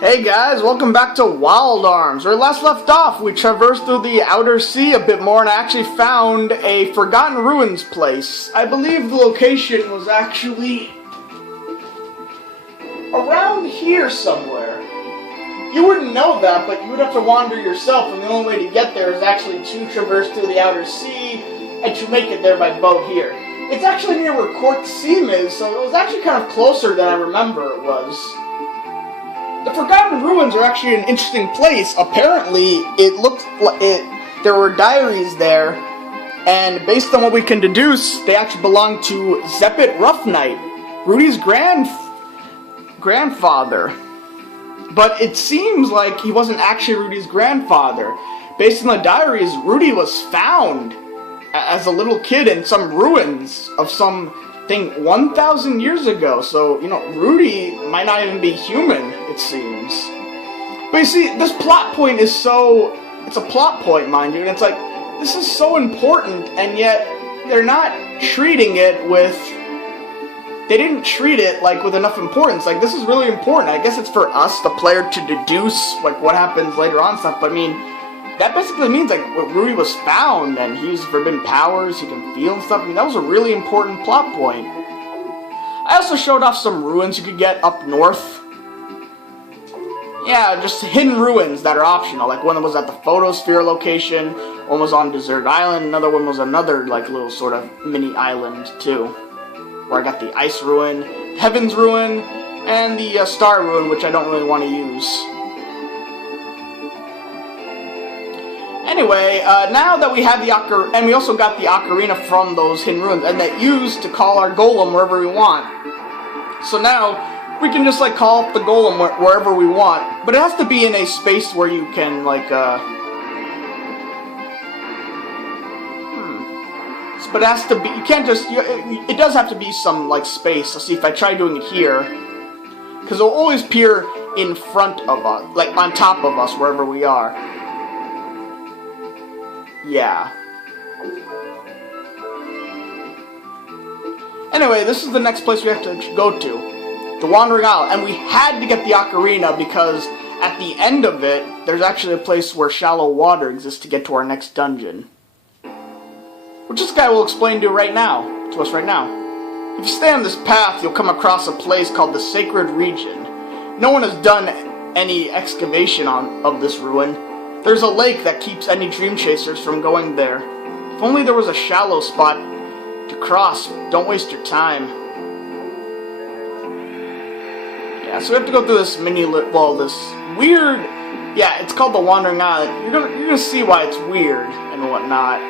Hey guys, welcome back to Wild Arms. Where we last left off, we traversed through the outer sea a bit more and I actually found a Forgotten Ruins place. I believe the location was actually around here somewhere. You wouldn't know that, but you would have to wander yourself, and the only way to get there is actually to traverse through the outer sea and to make it there by boat here. It's actually near where Court Seam is, so it was actually kind of closer than I remember it was. The Forgotten Ruins are actually an interesting place. Apparently, it looked like there were diaries there, and based on what we can deduce, they actually belong to Zeppet Roughnight, Rudy's grandfather. But it seems like he wasn't actually Rudy's grandfather. Based on the diaries, Rudy was found as a little kid in some ruins of some thing 1,000 years ago. So, Rudy might not even be human, it seems. But you see, this plot point is it's a plot point, mind you, and it's like, this is so important, and yet they're not treating it they didn't treat it, with enough importance. This is really important. I guess it's for us, the player, to deduce, what happens later on stuff, but I mean, that basically means, Rudy was found, and he has forbidden powers, he can feel and stuff. I mean, that was a really important plot point. I also showed off some ruins you could get up north. Yeah, just hidden ruins that are optional. One was at the Photosphere location, one was on Desert Island, another one was another, little sort of mini island, too. Where I got the Ice Ruin, Heaven's Ruin, and the Star Ruin, which I don't really want to use. Anyway, now that we have the Ocarina, and we also got the Ocarina from those hidden ruins, and that used to call our Golem wherever we want. So now, we can just, call up the Golem wherever we want, but it has to be in a space where you can, But it has to be, you can't just, it does have to be some, space. Let's see if I try doing it here. Because it'll always appear in front of us, on top of us, wherever we are. Yeah. Anyway, this is the next place we have to go to. The Wandering Isle. And we had to get the Ocarina because at the end of it, there's actually a place where shallow water exists to get to our next dungeon. Which this guy will explain to us right now. If you stay on this path, you'll come across a place called the Sacred Region. No one has done any excavation of this ruin. There's a lake that keeps any dream chasers from going there. If only there was a shallow spot to cross. Don't waste your time. Yeah, so we have to go through this this weird... Yeah, it's called the Wandering Island. You're gonna see why it's weird and whatnot.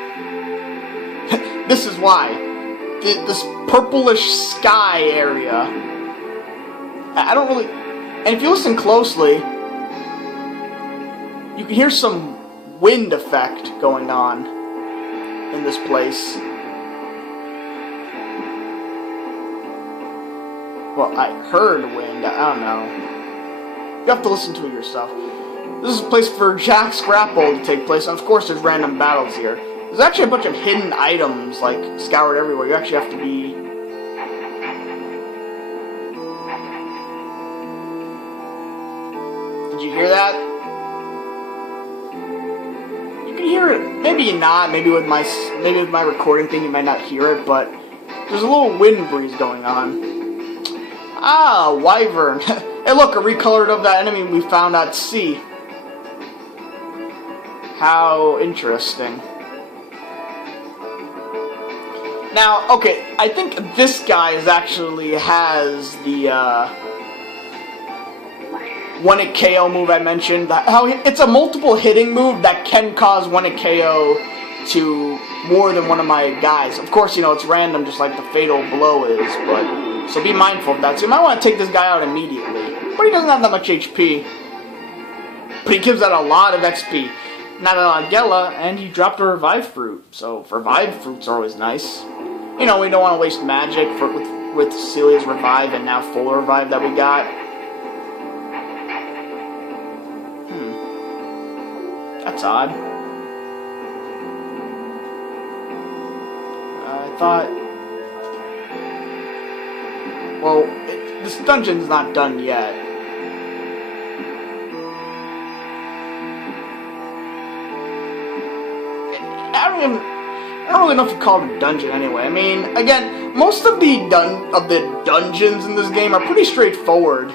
This is why. This purplish sky area. I don't really... And if you listen closely, you can hear some wind effect going on in this place. Well, I heard wind. I don't know. You have to listen to it yourself. This is a place for Jack's Grapple to take place, and of course there's random battles here. There's actually a bunch of hidden items, scoured everywhere. You actually have to be... Did you hear that? You can hear it. Maybe not. Maybe with my recording thing you might not hear it, but there's a little wind breeze going on. Ah, Wyvern. Hey look, a recolored of that enemy we found at sea. How interesting. Now, okay, I think this guy has the, one-hit KO move I mentioned. It's a multiple hitting move that can cause one-hit KO to more than one of my guys. Of course, it's random, just like the Fatal Blow is, so be mindful of that. So you might want to take this guy out immediately. But he doesn't have that much HP. But he gives out a lot of XP. Not a Gela, and he dropped a Revive Fruit. So, Revive Fruits are always nice. We don't want to waste magic with Cecilia's Revive and now full Revive that we got. That's odd. I thought... Well, this dungeon's not done yet. I don't really know if you call it a dungeon anyway. I mean, again, most of the dungeons in this game are pretty straightforward.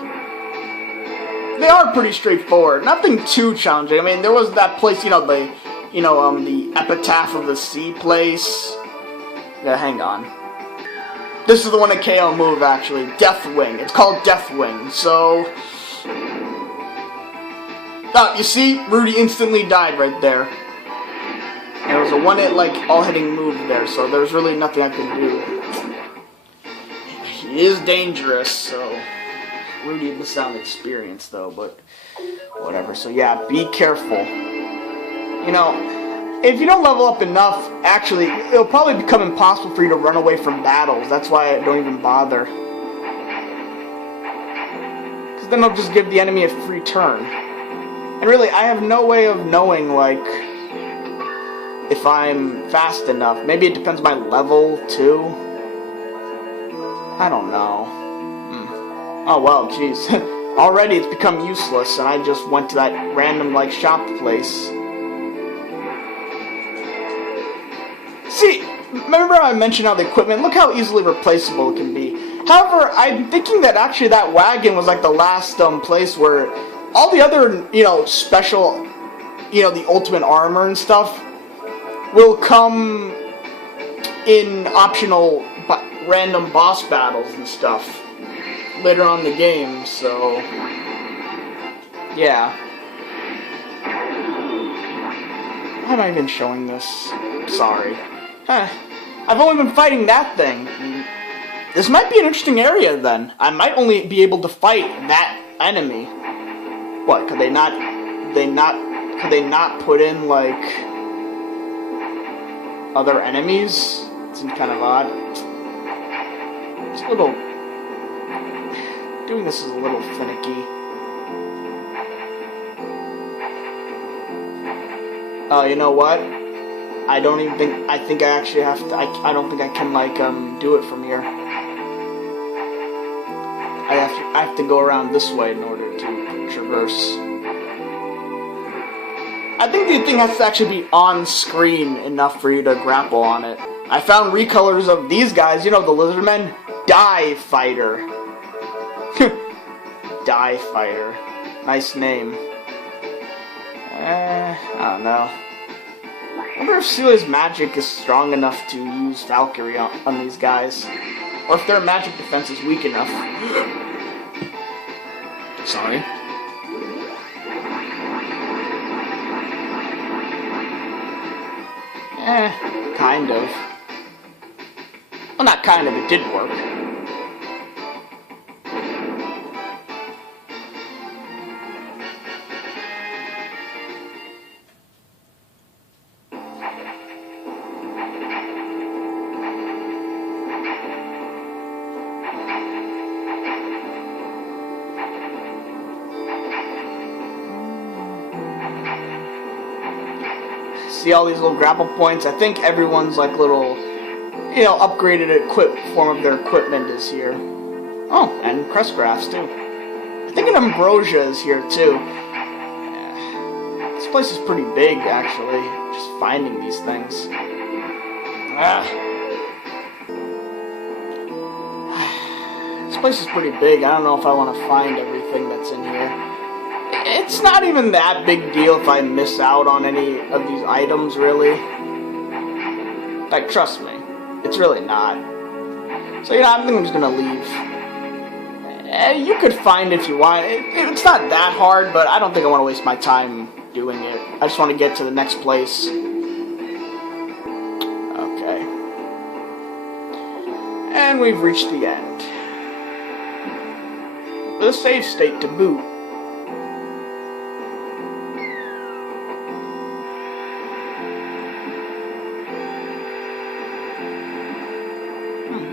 They are pretty straightforward. Nothing too challenging. I mean, there was that place, the Epitaph of the Sea place. Yeah, hang on. This is the one at KO move, actually. Deathwing. It's called Deathwing. So, oh, you see, Rudy instantly died right there. There was a one-hit, all-hitting move there, so there's really nothing I can do. He is dangerous, so Rudy missed out on experience, though, but whatever. So yeah, be careful. If you don't level up enough, actually, it'll probably become impossible for you to run away from battles. That's why I don't even bother. Because then it'll just give the enemy a free turn. And really, I have no way of knowing, if I'm fast enough. Maybe it depends on my level, too. I don't know. Oh, well, jeez. Already it's become useless, and I just went to that random, shop place. See, remember I mentioned how the equipment, look how easily replaceable it can be. However, I'm thinking that actually that wagon was, the last, place where all the other, special, the ultimate armor and stuff will come in optional random boss battles and stuff later on in the game, so yeah. Why am I even showing this? Sorry. I've only been fighting that thing. This might be an interesting area then. I might only be able to fight that enemy. What, could they not put in, other enemies? It seems kind of odd. It's a little... Doing this is a little finicky. You know what? I don't even think... I think I actually have to... I don't think I can, do it from here. I have to go around this way in order to traverse. I think the thing has to actually be on screen enough for you to grapple on it. I found recolors of these guys, the Lizardmen. Die Fighter. Die Fighter. Nice name. I don't know. I wonder if Cecilia's magic is strong enough to use Valkyrie on these guys. Or if their magic defense is weak enough. Sorry. Kind of. Well, not kind of, it did work. See all these little grapple points? I think everyone's little, upgraded form of their equipment is here. Oh, and crest graphs too. I think an ambrosia is here too. This place is pretty big, actually. Just finding these things. This place is pretty big. I don't know if I want to find everything that's in here. It's not even that big deal if I miss out on any of these items, really. Trust me. It's really not. So, I think I'm just gonna leave. You could find it if you want. It's not that hard, but I don't think I want to waste my time doing it. I just want to get to the next place. Okay. And we've reached the end. With a save state to boot.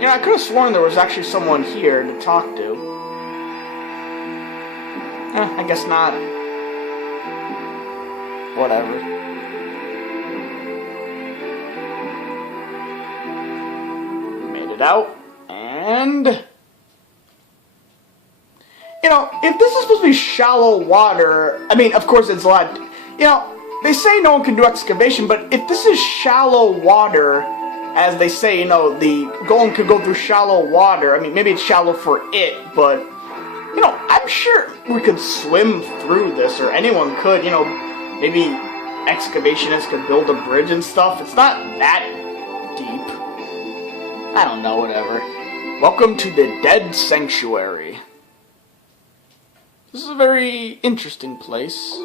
I could have sworn there was actually someone here to talk to. I guess not. Whatever. Made it out. And... if this is supposed to be shallow water... I mean, of course it's a lot... they say no one can do excavation, but if this is shallow water, as they say, you know, the golem could go through shallow water. I mean, maybe it's shallow for it, but, you know, I'm sure we could swim through this, or anyone could, you know, maybe excavationists could build a bridge and stuff. It's not that deep. I don't know, whatever. Welcome to the Dead Sanctuary. This is a very interesting place.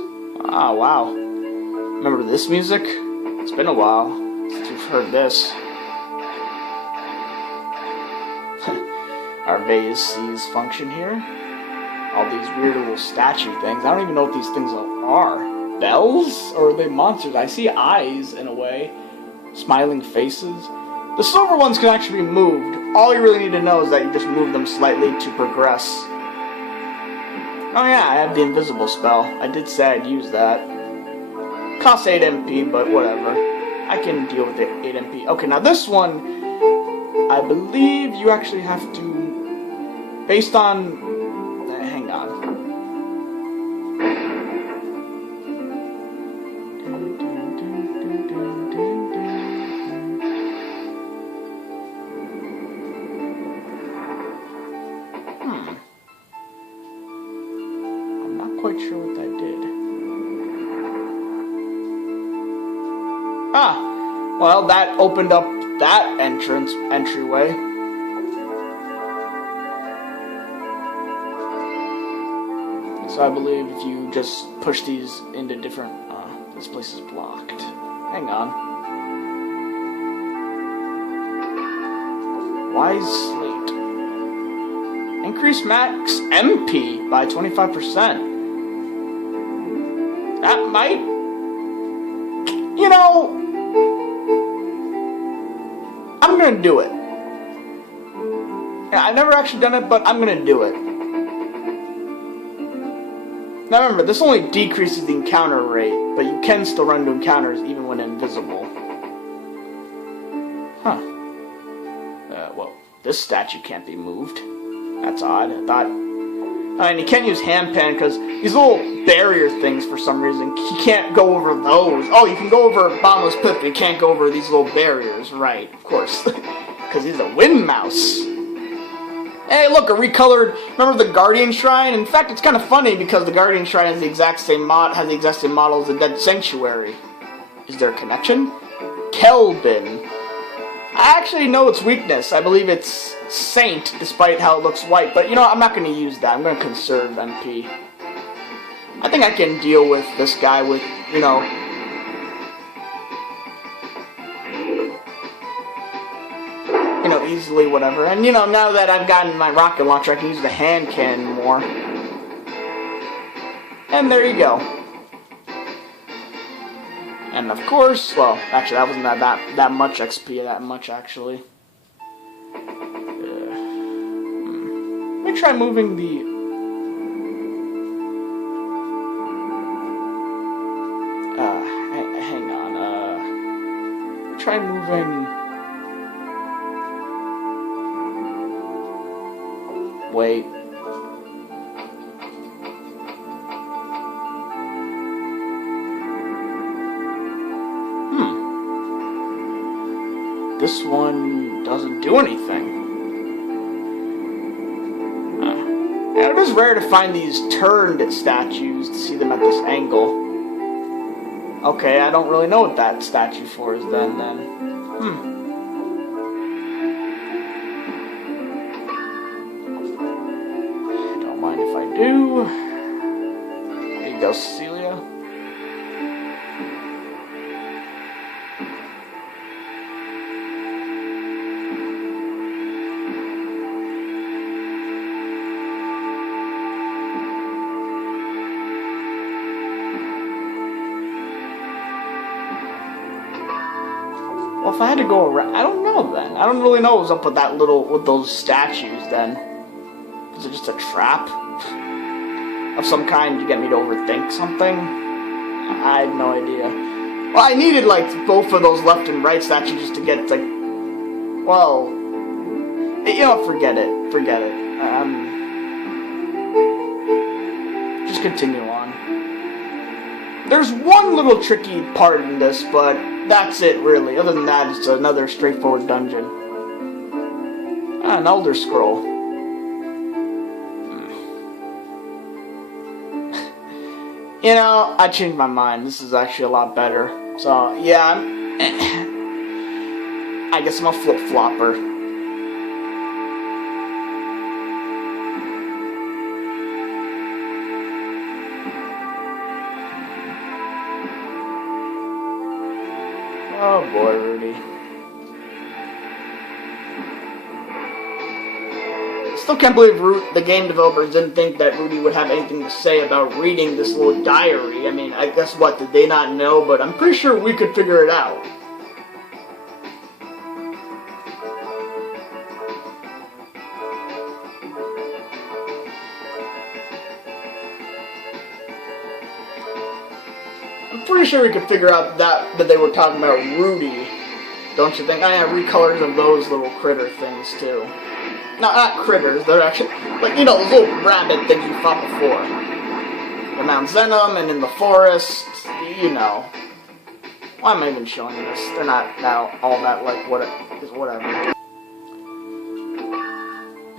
Ah, wow. Remember this music? It's been a while since we've heard this. Our vase sees function here. All these weird little statue things. I don't even know what these things are. Bells? Or are they monsters? I see eyes in a way. Smiling faces. The silver ones can actually be moved. All you really need to know is that you just move them slightly to progress. Oh yeah, I have the invisible spell. I did say I'd use that. Costs 8 MP, but whatever. I can deal with the 8 MP. Okay, now this one, I believe you actually have to, based on, hang on. I'm not quite sure what that did. Ah, well, that opened up that entryway. So I believe if you just push these into different, this place is blocked. Hang on. Wise Slate. Increase max MP by 25%. That might, you know, I'm gonna do it. Yeah, I've never actually done it, but I'm gonna do it. Now remember, this only decreases the encounter rate, but you can still run into encounters even when invisible. Huh. Well, this statue can't be moved. That's odd. I mean, you can't use handpan because these little barrier things, for some reason, you can't go over those. Oh, you can go over Bottomless Pit, but you can't go over these little barriers. Right, of course. Because he's a wind mouse. Hey, look, a recolored, remember the Guardian Shrine? In fact, it's kind of funny because the Guardian Shrine has the exact same model as the Dead Sanctuary. Is there a connection? Kelvin. I actually know its weakness. I believe it's Saint, despite how it looks white. But, you know, I'm not going to use that. I'm going to conserve MP. I think I can deal with this guy with, you know, easily, whatever. And, you know, now that I've gotten my rocket launcher, I can use the hand cannon more. And there you go. And of course, well, actually, that wasn't that much XP, that much, actually. Let me try moving the... hang on, try moving... Wait. This one doesn't do anything. Yeah, it is rare to find these turned statues, to see them at this angle. Okay, I don't really know what that statue for is then. Don't mind if I do. There you go, Cecilia. Well, if I had to go around, I don't know then. I don't really know what was up with with those statues then. Is it just a trap of some kind to get me to overthink something? I have no idea. Well, I needed like both of those left and right statues just to get like, well, you know, forget it. Just continue on. There's one little tricky part in this, but that's it, really. Other than that, it's another straightforward dungeon. Ah, an Elder Scroll. You know, I changed my mind. This is actually a lot better. So, yeah, I guess I'm a flip-flopper. Oh boy, Rudy. Still can't believe the game developers didn't think that Rudy would have anything to say about reading this little diary. I mean, I guess what, did they not know? But I'm pretty sure we could figure it out. I'm pretty sure we could figure out that they were talking about Rudy. Don't you think? I have recolors of those little critter things too. No, not critters, they're actually, like, you know, those little rabbit things you fought before. In Mount Zenom and in the forest, you know. Why am I even showing this? They're not now all that, like, whatever.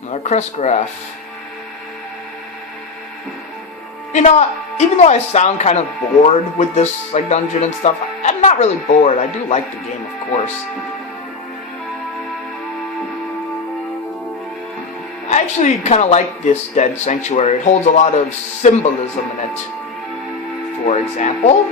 Another crest graph. You know, even though I sound kind of bored with this, like, dungeon and stuff, I'm not really bored. I do like the game, of course. I actually kind of like this Dead Sanctuary. It holds a lot of symbolism in it. For example,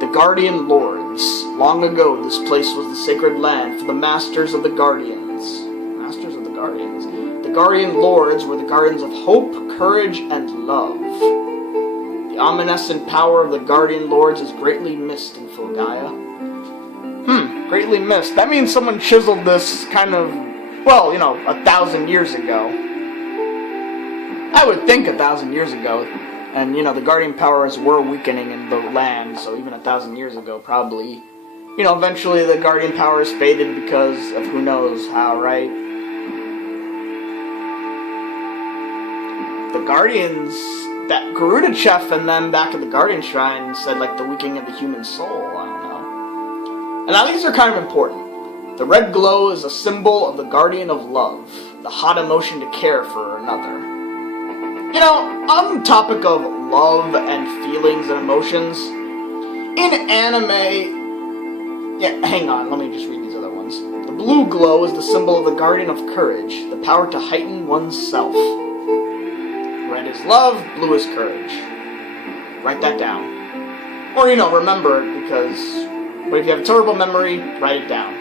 the Guardian Lords. Long ago, this place was the sacred land for the Masters of the Guardians. Masters of the Guardians. The Guardian Lords were the guardians of hope, courage, and love. The omniscient power of the Guardian Lords is greatly missed in Fulgaia. Greatly missed. That means someone chiseled this kind of, well, you know, 1,000 years ago. I would think 1,000 years ago. And, you know, the Guardian powers were weakening in the land, so even 1,000 years ago, probably. You know, eventually the Guardian powers faded because of who knows how, right? The Guardians, that Garuda-Chef and them back at the Guardian Shrine said, like, the weakening of the human soul, I don't know. And now these are kind of important. The red glow is a symbol of the guardian of love, the hot emotion to care for another. You know, on the topic of love and feelings and emotions, in anime... Yeah, hang on, let me just read these other ones. The blue glow is the symbol of the guardian of courage, the power to heighten one's self. Red is love, blue is courage. Write that down. Or, you know, remember it, because... But if you have a terrible memory, write it down.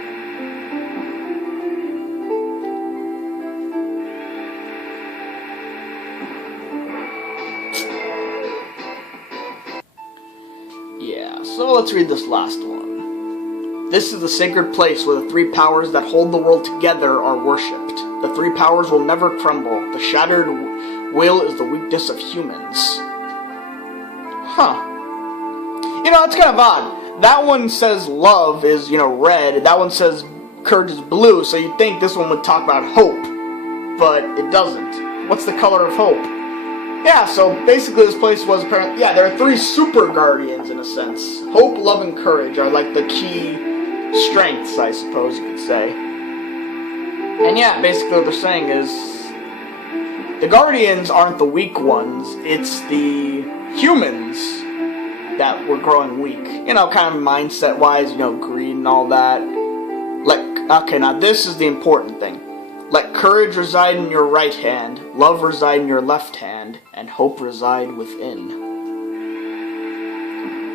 Yeah, so let's read this last one. This is the sacred place where the three powers that hold the world together are worshipped. The three powers will never crumble. The shattered will is the weakness of humans. Huh. You know, it's kind of odd. That one says love is, you know, red. That one says courage is blue, so you'd think this one would talk about hope. But it doesn't. What's the color of hope? Yeah, so basically this place was apparently... Yeah, there are three super guardians, in a sense. Hope, love, and courage are like the key strengths, I suppose you could say. And yeah, basically what they're saying is... The guardians aren't the weak ones, it's the humans that were growing weak. You know, kind of mindset-wise, you know, greed and all that. Okay, now this is the important thing. Let courage reside in your right hand, love reside in your left hand, and hope reside within.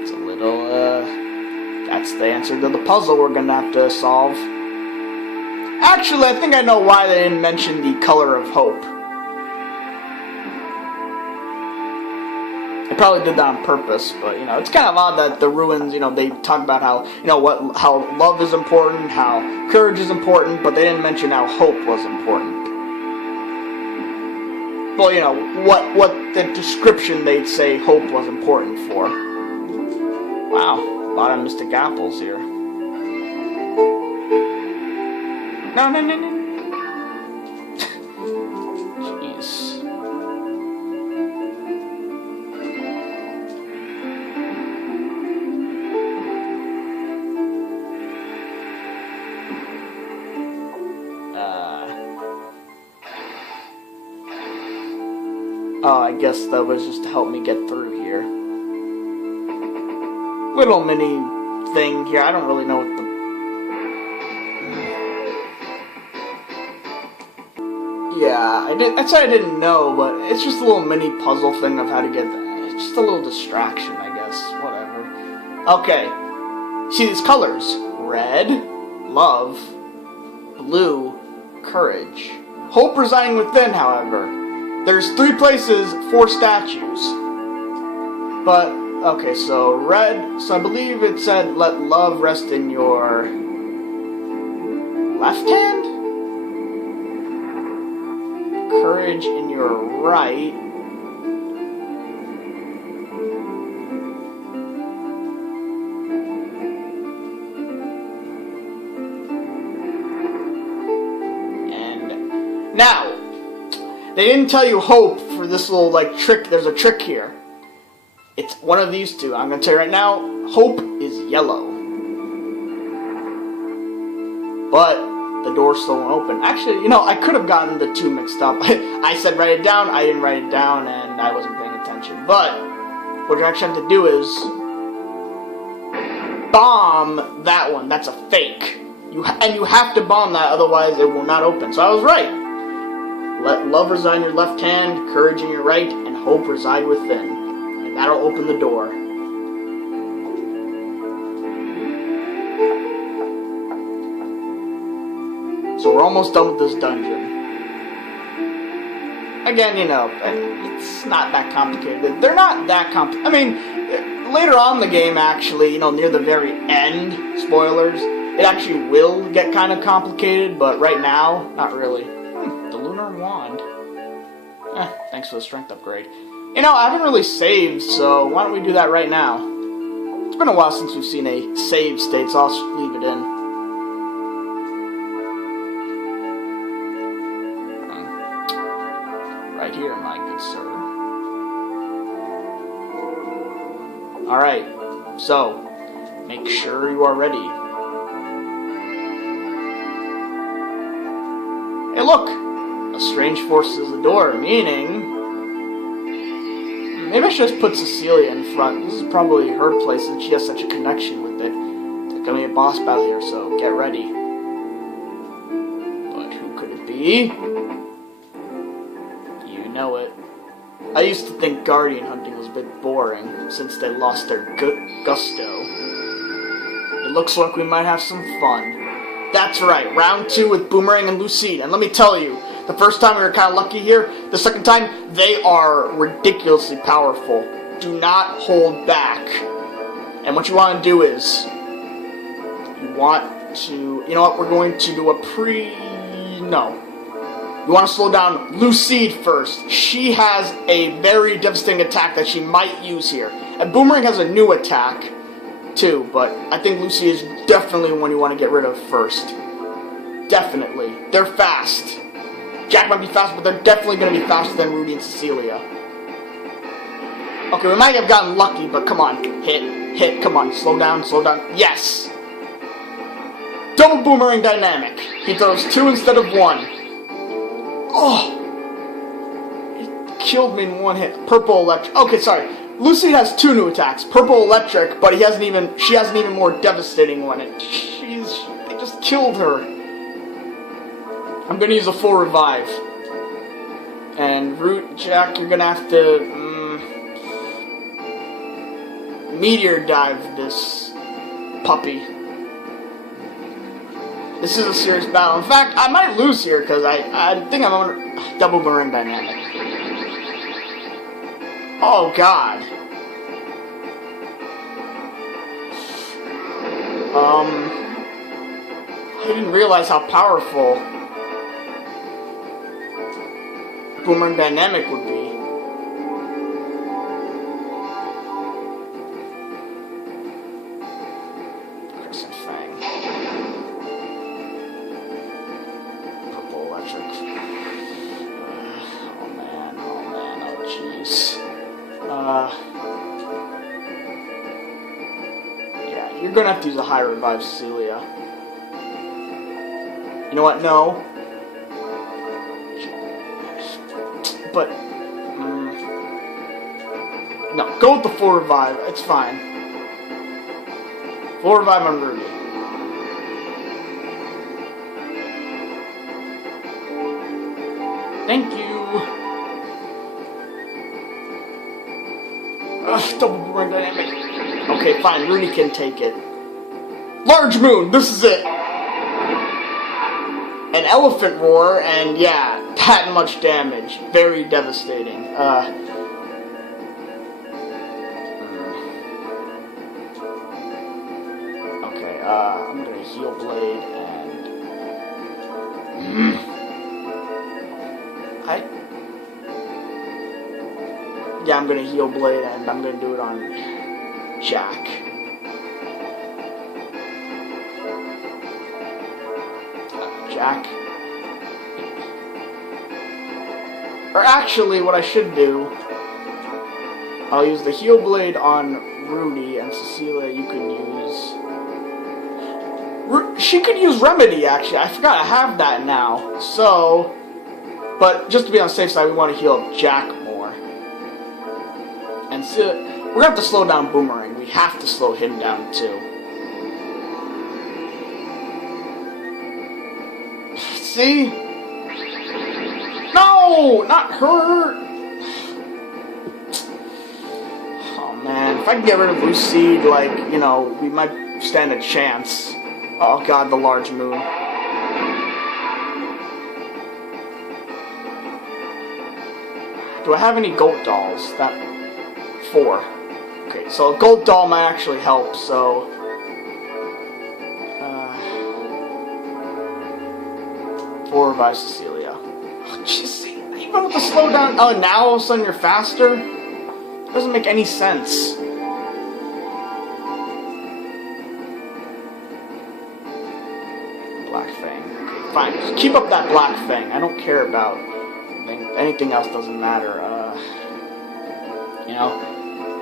It's a little, that's the answer to the puzzle we're gonna have to solve. Actually, I think I know why they didn't mention the color of hope. They probably did that on purpose, but, you know, it's kind of odd that the ruins, you know, they talk about how, you know, how love is important, how courage is important, but they didn't mention how hope was important. Well, you know, what the description they'd say hope was important for. Wow, a lot of mystic apples here. No. Jeez. Oh, I guess that was just to help me get through here. Little mini thing here. I don't really know what the... Yeah, I'd say I didn't know, but it's just a little mini puzzle thing of how to get there. It's just a little distraction, I guess. Whatever. Okay. See these colors. Red, love, blue, courage. Hope residing within, however. There's 3 places, 4 statues. But, okay, so red, so I believe it said let love rest in your left hand? Courage in your right. And now, they didn't tell you hope for this little, like, trick. There's a trick here. It's one of these two. I'm going to tell you right now, hope is yellow. But the door still won't open. Actually, you know, I could have gotten the 2 mixed up. I said write it down, I didn't write it down, and I wasn't paying attention. But what you actually have to do is bomb that one. That's a fake. And you have to bomb that, otherwise it will not open. So I was right. Let love reside in your left hand, courage in your right, and hope reside within. And that'll open the door. So we're almost done with this dungeon. Again, you know, it's not that complicated. They're not that complicated. I mean, later on in the game, actually, you know, near the very end, spoilers, it actually will get kind of complicated, but right now, not really. The lunar wand. Thanks for the strength upgrade. You know, I haven't really saved, so why don't we do that right now? It's been a while since we've seen a save state, so I'll leave it in. Right here, my good sir. Alright, so, make sure you are ready. Hey look! A strange force is the door, meaning... Maybe I should just put Cecilia in front. This is probably her place since she has such a connection with it. There's gonna be a boss battle here, so get ready. But who could it be? You know it. I used to think guardian hunting was a bit boring, since they lost their gusto. It looks like we might have some fun. That's right, round 2 with Boomerang and Lucide. And let me tell you, the first time we were kind of lucky here. The second time, they are ridiculously powerful. Do not hold back. And what you want to do is, you want to, you know what, we're going to do a no. You want to slow down Lucide first. She has a very devastating attack that she might use here. And Boomerang has a new attack, too, but I think Lucide is definitely one you want to get rid of first. Definitely. They're fast. Jack might be fast, but they're definitely going to be faster than Rudy and Cecilia. Okay, we might have gotten lucky, but come on. Hit, come on. Slow down. Yes! Double Boomerang dynamic. He throws 2 instead of 1. Oh! It killed me in 1 hit. Purple electric. Okay, sorry. Lucide has 2 new attacks. Purple electric, but she has an even more devastating one. They just killed her. I'm gonna use a full revive. And Jack, you're gonna have to meteor dive this puppy. This is a serious battle. In fact, I might lose here because I think I'm on double Boomerang dynamic. Oh God. I didn't realize how powerful Boomerang dynamic would be. Crescent Fang. Purple electric. Oh man, oh jeez. Yeah, you're gonna have to use a high revive, Cecilia. You know what? No. But, No, go with the full revive. It's fine. Full revive on Rudy. Thank you. Ugh, double boomerang dynamic. Okay, fine. Rudy can take it. Large moon. This is it. An elephant roar, and yeah, that much damage. Very devastating. Okay, I'm gonna heal Blade and yeah, I'm gonna heal Blade and I'm gonna do it on Jack. Jack. Or actually, what I should do, I'll use the heal blade on Rudy, and Cecilia, you can use... She could use Remedy, actually. I forgot I have that now. So, but just to be on the safe side, we want to heal up Jack more. And so, we're going to have to slow down Boomerang. We have to slow him down, too. See? No! Not her! Oh man, if I can get rid of Lucy, like, you know, we might stand a chance. Oh god, the large moon. Do I have any goat dolls? That... 4. Okay, so a goat doll might actually help, so... Or by Cecilia. Oh, jeez, even with the slowdown. Oh, now all of a sudden you're faster? Doesn't make any sense. Black Fang. Okay, fine. Just keep up that Black Fang. I don't care about anything else. Doesn't matter. You know,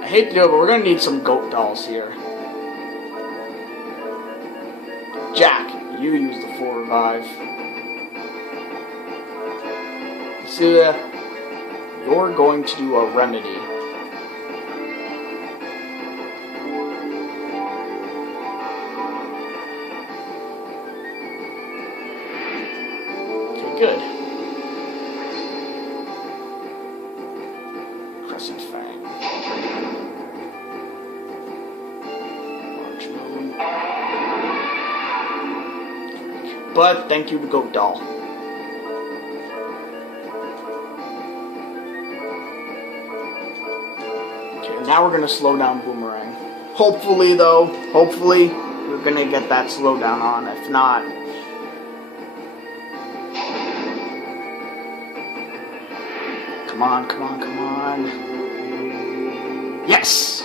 I hate to do it, but we're gonna need some goat dolls here. Jack, you use the full revive. Cecilia, you're going to do a remedy. Okay, good. Crescent Fang. Large moon. But thank you to Goat Doll. Now we're gonna slow down Boomerang. Hopefully, though, we're gonna get that slowdown on. If not, come on, come on, come on. Yes.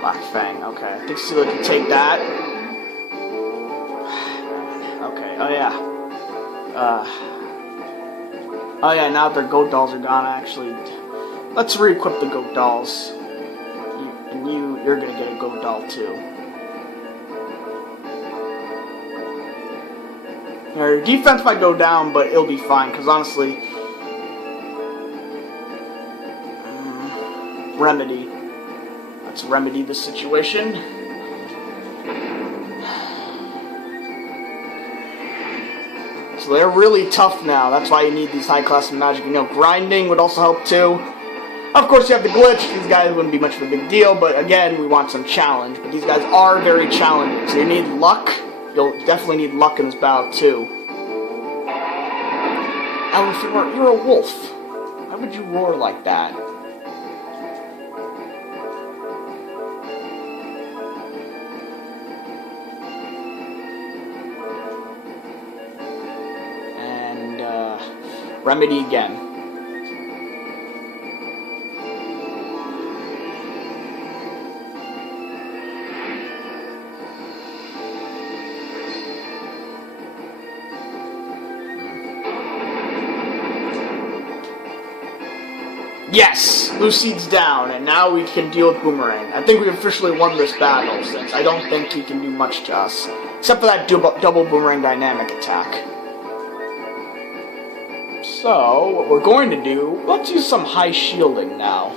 Black Fang. Okay, I think Cecilia can take that. Okay. Oh yeah. Oh yeah, now that their goat dolls are gone, actually, let's re-equip the goat dolls. You're gonna get a goat doll too. Your defense might go down, but it'll be fine, because honestly, remedy. Let's remedy the situation. So they're really tough now. That's why you need these high-class magic. You know, grinding would also help too. Of course, you have the glitch. These guys wouldn't be much of a big deal, but again, we want some challenge. But these guys are very challenging, so you need luck. You'll definitely need luck in this battle too. Elephant roar, you're a wolf. Why would you roar like that? Remedy again. Yes! Lucid's down, and now we can deal with Boomerang. I think we officially won this battle, since I don't think he can do much to us. Except for that double Boomerang dynamic attack. So, what we're going to do, let's use some high shielding now.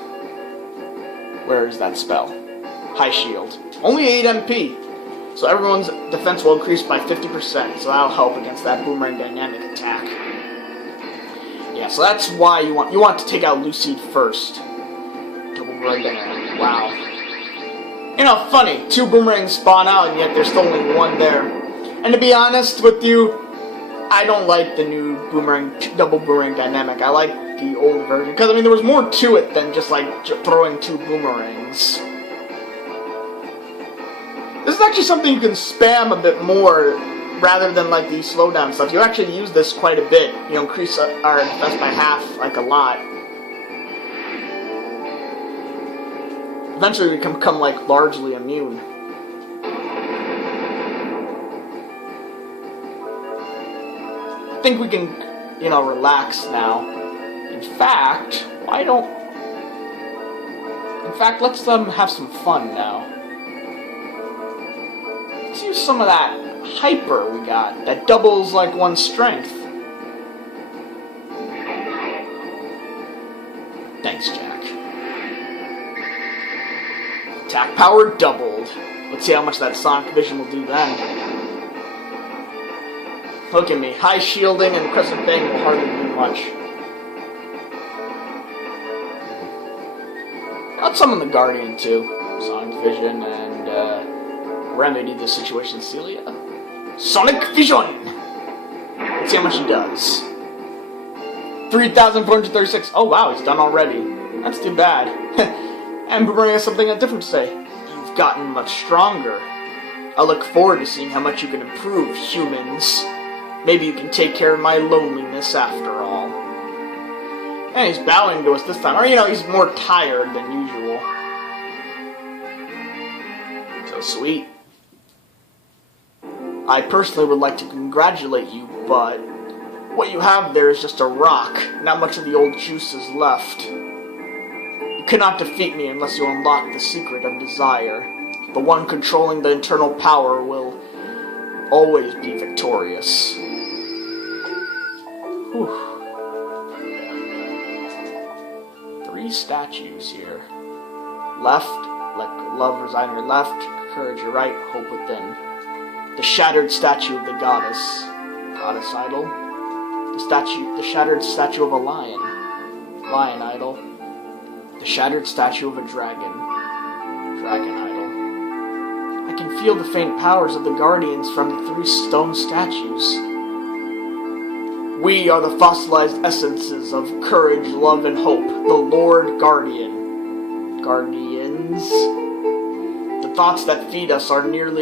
Where is that spell? High shield. Only 8 MP. So everyone's defense will increase by 50%, so that'll help against that Boomerang dynamic attack. Yeah, so that's why you want to take out Lucid first. Double Boomerang dynamic. Wow. You know, funny. 2 Boomerangs spawn out, and yet there's still only 1 there. And to be honest with you, I don't like the new double Boomerang dynamic. I like the old version, because I mean there was more to it than just like throwing 2 boomerangs. This is actually something you can spam a bit more rather than like the slowdown stuff. You actually use this quite a bit. You increase our defense by half, like a lot. Eventually we can become like largely immune. I think we can, you know, relax now. In fact, let's have some fun now. Let's use some of that hyper we got that doubles like 1's strength. Thanks, Jack. Attack power doubled. Let's see how much that Sonic Vision will do then. Look at me. High shielding and Crescent Bang will hardly do much. Let's summon the Guardian too. Sonic Vision and remedy this situation, Cecilia. Sonic Vision! Let's see how much he does. 3,436. Oh wow, he's done already. That's too bad. And Boomerang has something different to say. You've gotten much stronger. I look forward to seeing how much you can improve, humans. Maybe you can take care of my loneliness after all. And he's bowing to us this time. Or, you know, he's more tired than usual. So sweet. I personally would like to congratulate you, but what you have there is just a rock. Not much of the old juice is left. You cannot defeat me unless you unlock the secret of desire. The one controlling the internal power will always be victorious. Whew. 3 statues here. Left, let love reside on your left, courage your right, hope within. The shattered statue of the goddess idol. The shattered statue of a lion idol. The shattered statue of a dragon idol. I can feel the faint powers of the guardians from the 3 stone statues. We are the fossilized essences of courage, love, and hope. The Lord Guardian. Guardians. The thoughts that feed us are nearly